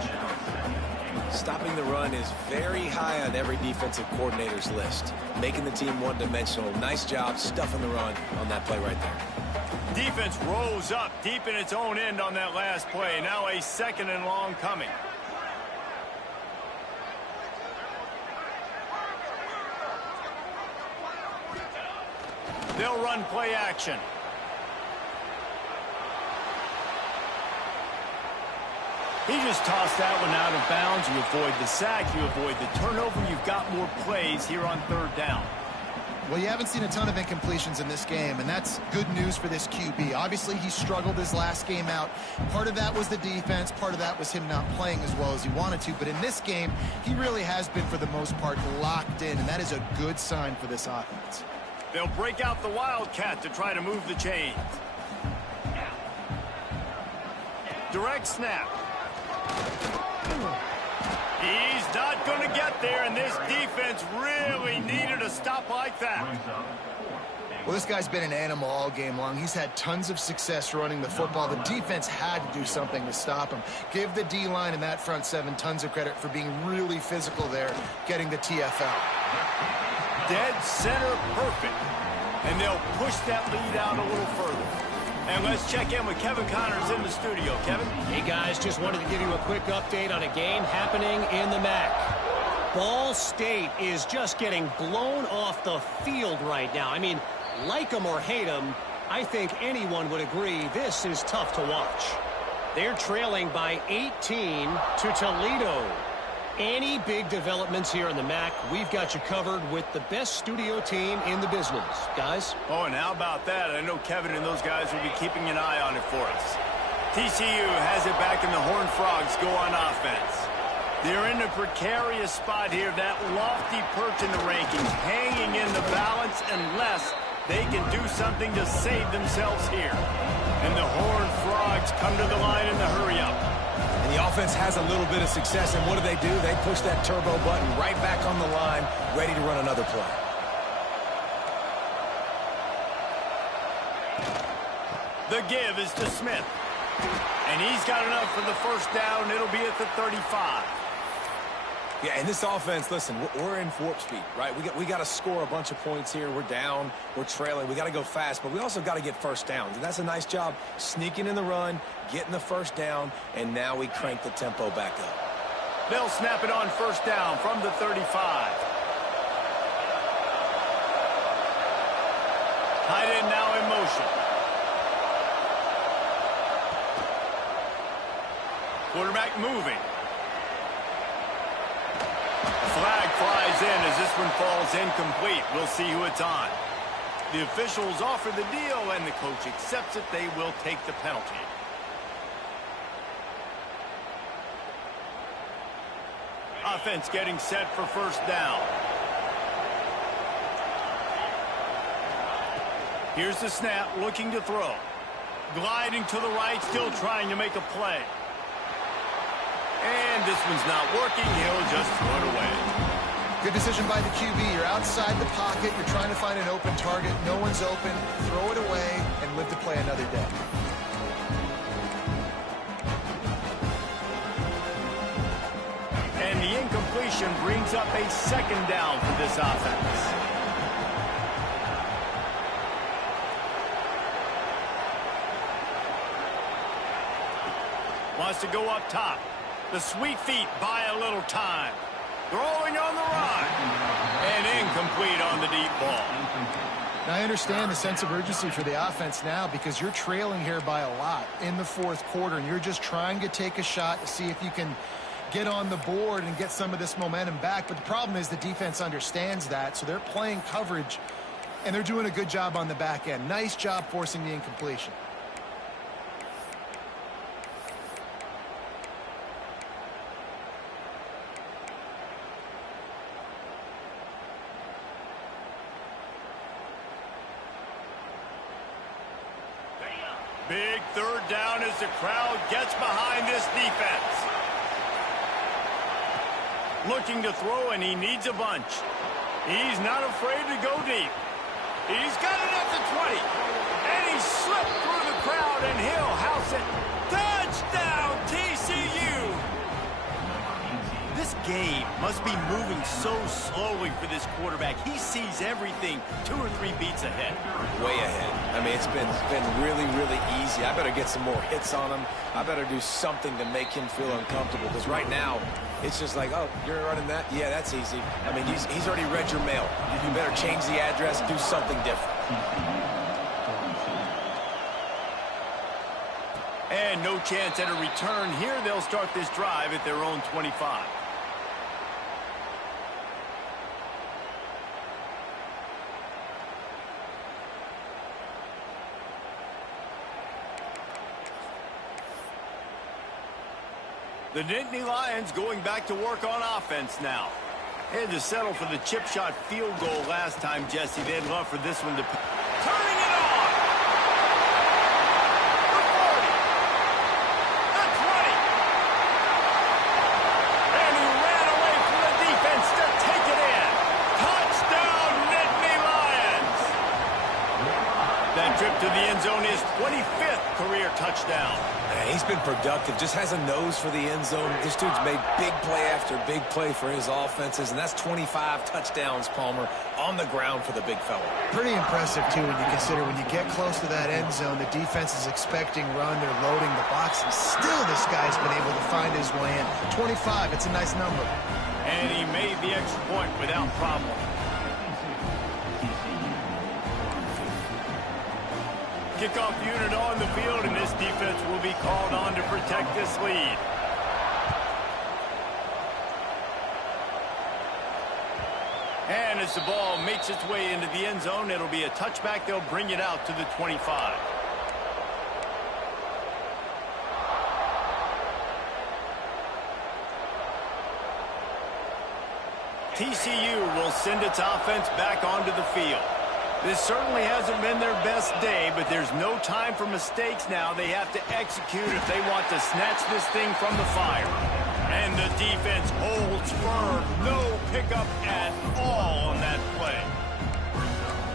Stopping the run is very high on every defensive coordinator's list. Making the team one-dimensional. Nice job stuffing the run on that play right there. Defense rose up deep in its own end on that last play. Now a second and long coming. They'll run play action. He just tossed that one out of bounds. You avoid the sack, you avoid the turnover. You've got more plays here on third down. Well, you haven't seen a ton of incompletions in this game, and that's good news for this QB. Obviously, he struggled his last game out. Part of that was the defense. Part of that was him not playing as well as he wanted to. But in this game, he really has been, for the most part, locked in, and that is a good sign for this offense. They'll break out the Wildcat to try to move the chains. Direct snap. He's not going to get there, and this defense really needed a stop like that. Well, this guy's been an animal all game long. He's had tons of success running the football. The defense had to do something to stop him. Give the D-line and that front seven tons of credit for being really physical there, getting the TFL. Dead center perfect. And they'll push that lead out a little further. And let's check in with Kevin Connors in the studio. Kevin? Hey, guys, just wanted to give you a quick update on a game happening in the MAC. Ball State is just getting blown off the field right now. I mean, like them or hate them, I think anyone would agree this is tough to watch. They're trailing by 18 to Toledo. Any big developments here in the MAC, we've got you covered with the best studio team in the business. Guys? Oh, and how about that? I know Kevin and those guys will be keeping an eye on it for us. TCU has it back, and the Horned Frogs go on offense. They're in a precarious spot here, that lofty perch in the rankings, hanging in the balance unless they can do something to save themselves here. And the Horned Frogs come to the line in the hurry-up. And the offense has a little bit of success, and what do? They push that turbo button right back on the line, ready to run another play. The give is to Smith. And he's got enough for the first down. It'll be at the 35. Yeah, and this offense, listen, we're in warp speed, right? We got to score a bunch of points here. We're down, we're trailing. We got to go fast, but we also got to get first downs. And that's a nice job sneaking in the run, getting the first down, and now we crank the tempo back up. They'll snap it on first down from the 35. Tight end now in motion. Quarterback moving. Flag flies in as this one falls incomplete. We'll see who it's on. The officials offer the deal, and the coach accepts it. They will take the penalty. Offense getting set for first down. Here's the snap, looking to throw. Gliding to the right, still trying to make a play. And this one's not working. He'll just throw it away. Good decision by the QB. You're outside the pocket. You're trying to find an open target. No one's open. Throw it away and live to play another day. And the incompletion brings up a second down for this offense. Wants to go up top. The sweet feet buy a little time. Throwing on the run. And incomplete on the deep ball. Now, I understand the sense of urgency for the offense now because you're trailing here by a lot in the fourth quarter, and you're just trying to take a shot to see if you can get on the board and get some of this momentum back. But the problem is the defense understands that, so they're playing coverage. And they're doing a good job on the back end. Nice job forcing the incompletion. Big third down as the crowd gets behind this defense. Looking to throw, and he needs a bunch. He's not afraid to go deep. He's got it at the 20. And he slipped through the crowd, and he'll house it. Touchdown, TCU! This game must be moving so slowly for this quarterback. He sees everything 2 or 3 beats ahead. Way ahead. I mean, it's been really, really easy. I better get some more hits on him. I better do something to make him feel uncomfortable, because right now, it's just like, oh, you're running that? Yeah, that's easy. I mean, he's already read your mail. You better change the address, do something different. And no chance at a return here. They'll start this drive at their own 25. The Nittany Lions going back to work on offense now. They had to settle for the chip shot field goal last time, Jesse. They'd love for this one to... Turning it on! The 40! The 20! And he ran away from the defense to take it in. Touchdown, Nittany Lions! That trip to the end zone is 25th career touchdown. Man, he's been productive, just has a nose for the end zone. This dude's made big play after big play for his offenses, and that's 25 touchdowns, Palmer, on the ground for the big fella. Pretty impressive, too, when you consider when you get close to that end zone, the defense is expecting run, they're loading the box, and still this guy's been able to find his way in. 25, it's a nice number. And he made the extra point without problem. Kickoff unit on the field, and this defense will be called on to protect this lead. And as the ball makes its way into the end zone, it'll be a touchback. They'll bring it out to the 25. TCU will send its offense back onto the field. This certainly hasn't been their best day, but there's no time for mistakes now. They have to execute if they want to snatch this thing from the fire. And the defense holds firm. No pickup at all on that play.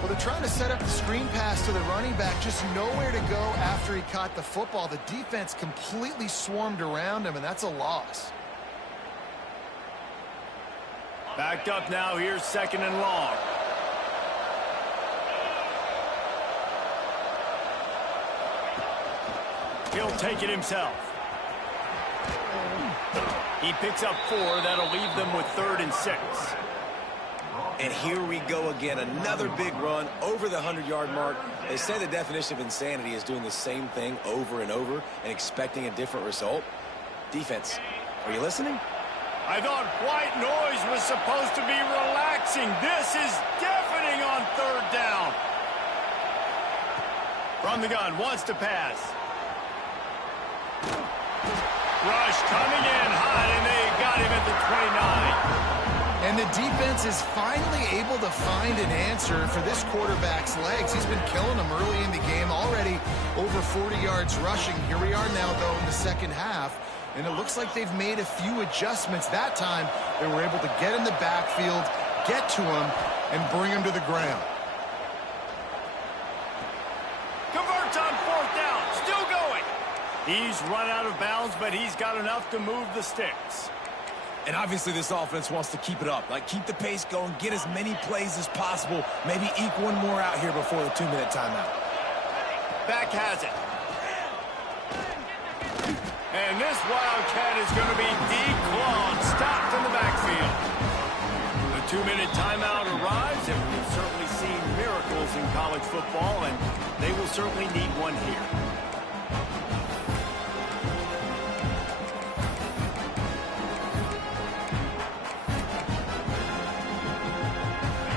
Well, they're trying to set up the screen pass to the running back, just nowhere to go after he caught the football. The defense completely swarmed around him, and that's a loss. Backed up now. Here's 2nd and long. He'll take it himself. He picks up 4. That'll leave them with 3rd and 6. And here we go again. Another big run over the 100-yard mark. They say the definition of insanity is doing the same thing over and over and expecting a different result. Defense, are you listening? I thought white noise was supposed to be relaxing. This is deafening on 3rd down. From the gun, wants to pass. Rush coming in hot, and they got him at the 29. And the defense is finally able to find an answer for this quarterback's legs. He's been killing them early in the game, already over 40 yards rushing. Here we are now, though, in the second half, and it looks like they've made a few adjustments. That time, they were able to get in the backfield, get to him, and bring him to the ground. Converts on 4th down, still going. He's run out of bounds, but he's got enough to move the sticks. And obviously this offense wants to keep it up. Like, keep the pace going, get as many plays as possible, maybe eke one more out here before the 2-minute timeout. Back has it. And this Wildcat is going to be declawed, stopped in the backfield. The 2-minute timeout arrives, and we've certainly seen miracles in college football, and they will certainly need one here.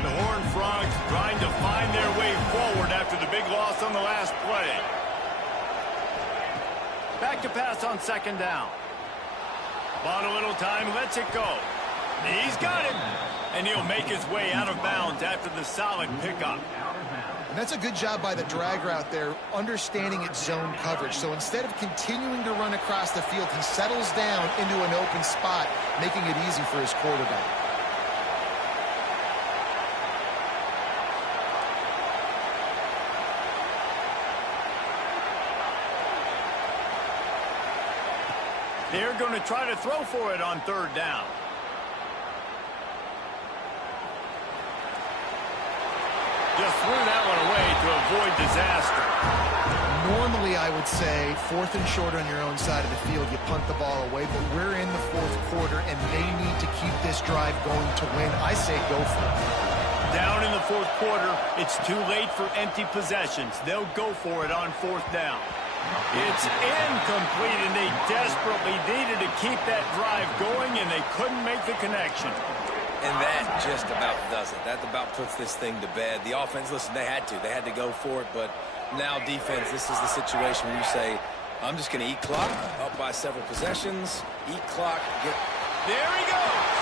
The Horned Frogs trying to find their way forward after the big loss on the last play. Back to pass on second down. Bought a little time, lets it go. He's got it. And he'll make his way out of bounds after the solid pickup. And that's a good job by the drag route there, understanding its zone coverage. So instead of continuing to run across the field, he settles down into an open spot, making it easy for his quarterback. They're going to try to throw for it on third down. Just threw that one away to avoid disaster. Normally, I would say, 4th and short on your own side of the field, you punt the ball away, but we're in the 4th quarter, and they need to keep this drive going to win. I say go for it. Down in the 4th quarter, it's too late for empty possessions. They'll go for it on 4th down. It's incomplete, and they desperately needed to keep that drive going, and they couldn't make the connection. And that just about does it. That about puts this thing to bed. The offense, listen, they had to go for it, but now defense, this is the situation where you say, I'm just going to eat clock, up by several possessions, eat clock, get... There he goes!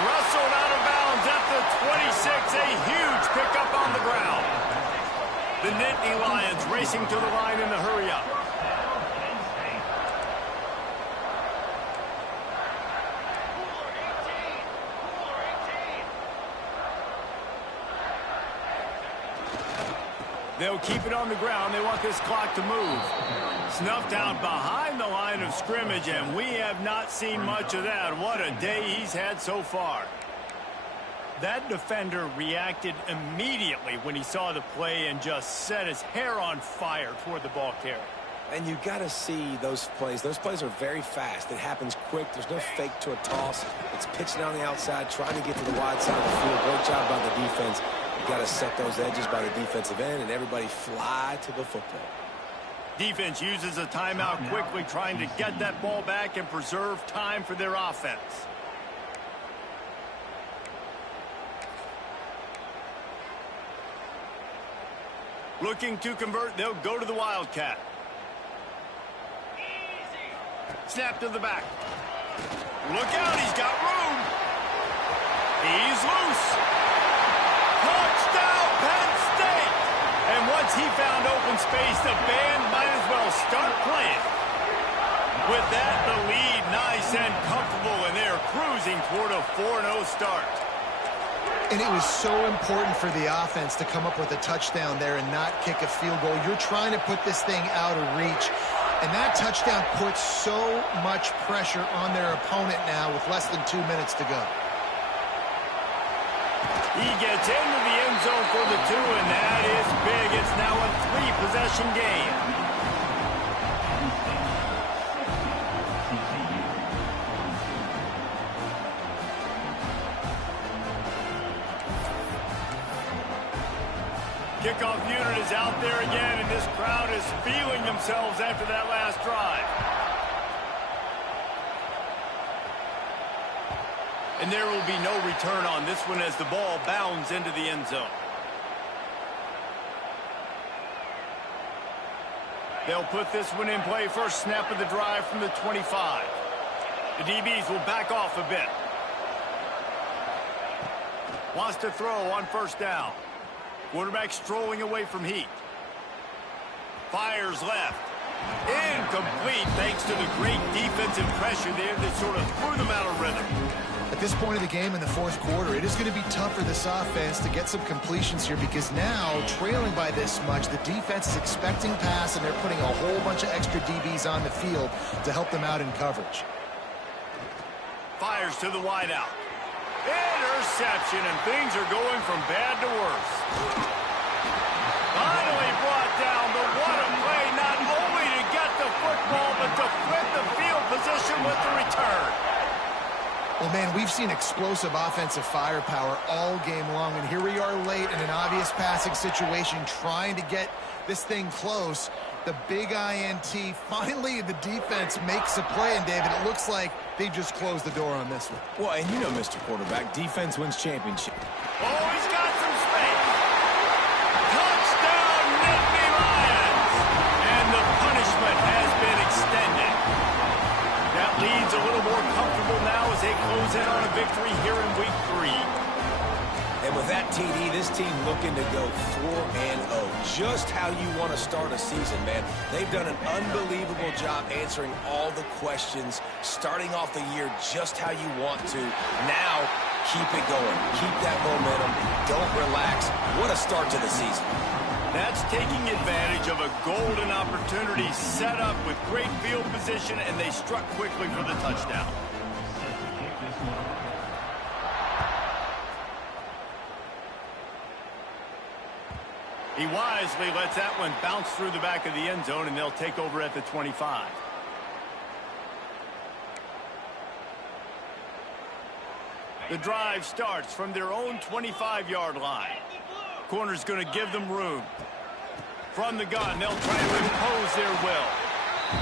Wrestled out of bounds at the 26, a huge pickup on the ground. The Nittany Lions racing to the line in the hurry-up. They'll keep it on the ground. They want this clock to move. Snuffed out behind the line of scrimmage, and we have not seen much of that. What a day he's had so far. That defender reacted immediately when he saw the play and just set his hair on fire toward the ball carrier. And you got to see those plays. Those plays are very fast. It happens quick. There's no fake to a toss. It's pitching on the outside, trying to get to the wide side of the field. Great job by the defense. You got to set those edges by the defensive end, and everybody fly to the football. Defense uses a timeout quickly, trying to get that ball back and preserve time for their offense. Looking to convert, they'll go to the Wildcat. Snap to the back. Look out, he's got room. He's loose. Touchdown, Penn State. And once he found open space, the band might as well start playing. With that, the lead nice and comfortable, and they're cruising toward a 4-0 start. And it was so important for the offense to come up with a touchdown there and not kick a field goal. You're trying to put this thing out of reach. And that touchdown puts so much pressure on their opponent now with less than 2 minutes to go. He gets into the end zone for the 2, and that is big. It's now a 3-possession game. Kickoff unit is out there again, and this crowd is feeling themselves after that last drive. And there will be no return on this one as the ball bounds into the end zone. They'll put this one in play. First snap of the drive from the 25. The DBs will back off a bit. Wants to throw on first down. Quarterback strolling away from heat. Fires left. Incomplete thanks to the great defensive pressure there that sort of threw them out of rhythm. At this point of the game in the 4th quarter, it is going to be tough for this offense to get some completions here because now, trailing by this much, the defense is expecting pass and they're putting a whole bunch of extra DBs on the field to help them out in coverage. Fires to the wideout. Interception, and things are going from bad to worse. Finally brought down, but what a play, not only to get the football, but to flip the field position with the return. Well, man, we've seen explosive offensive firepower all game long, and here we are late in an obvious passing situation trying to get this thing close. The big INT, finally the defense makes a play, and David, it looks like they just closed the door on this one. Well, and you know, Mr. Quarterback, defense wins championship. Oh, he's got some space. they close in on a victory here in week 3. And with that TD, this team looking to go 4-0. Just how you want to start a season, man. They've done an unbelievable job answering all the questions, starting off the year just how you want to. Now, keep it going. Keep that momentum. Don't relax. What a start to the season. That's taking advantage of a golden opportunity set up with great field position, and they struck quickly for the touchdown. He wisely lets that one bounce through the back of the end zone, and they'll take over at the 25. The drive starts from their own 25-yard line. Corner's going to give them room. From the gun, they'll try to impose their will.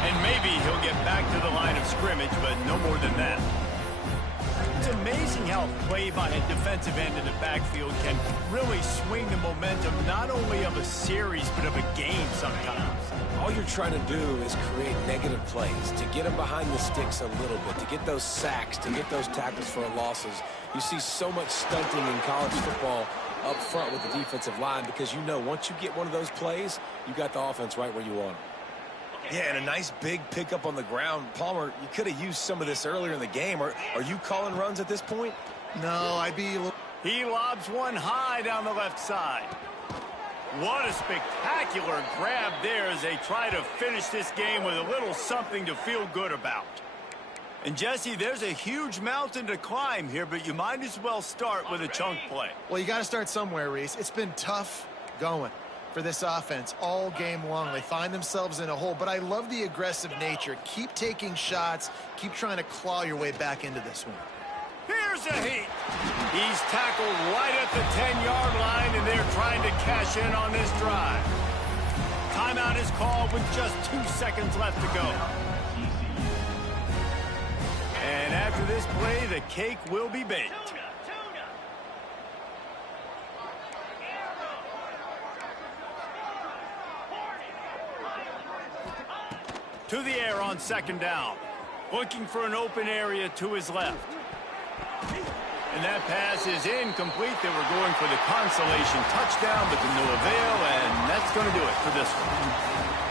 And maybe he'll get back to the line of scrimmage, but no more than that. It's amazing how play by a defensive end in the backfield can really swing the momentum not only of a series, but of a game sometimes. All you're trying to do is create negative plays, to get them behind the sticks a little bit, to get those sacks, to get those tackles for losses. You see so much stunting in college football up front with the defensive line because you know once you get one of those plays, you got the offense right where you want them. Yeah, and a nice big pickup on the ground. Palmer, you could have used some of this earlier in the game. Are you calling runs at this point? No, I'd be a little... He lobs one high down the left side. What a spectacular grab there as they try to finish this game with a little something to feel good about. And, Jesse, there's a huge mountain to climb here, but you might as well start with a chunk play. Well, you got to start somewhere, Reese. It's been tough going for this offense all game long. They find themselves in a hole, but I love the aggressive nature. Keep taking shots. Keep trying to claw your way back into this one. Here's a heat. He's tackled right at the 10-yard line, and they're trying to cash in on this drive. Timeout is called with just 2 seconds left to go. And after this play, the cake will be baked. To the air on second down. Looking for an open area to his left. And that pass is incomplete. They were going for the consolation touchdown, but to no avail, and that's going to do it for this one.